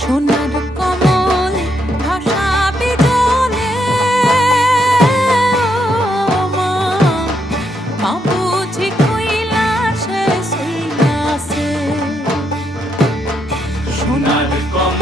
সোনার কমল ভাসাবে জলে, মা মা বুঝি কৈলাসে শুইলাছে। সোনার কমল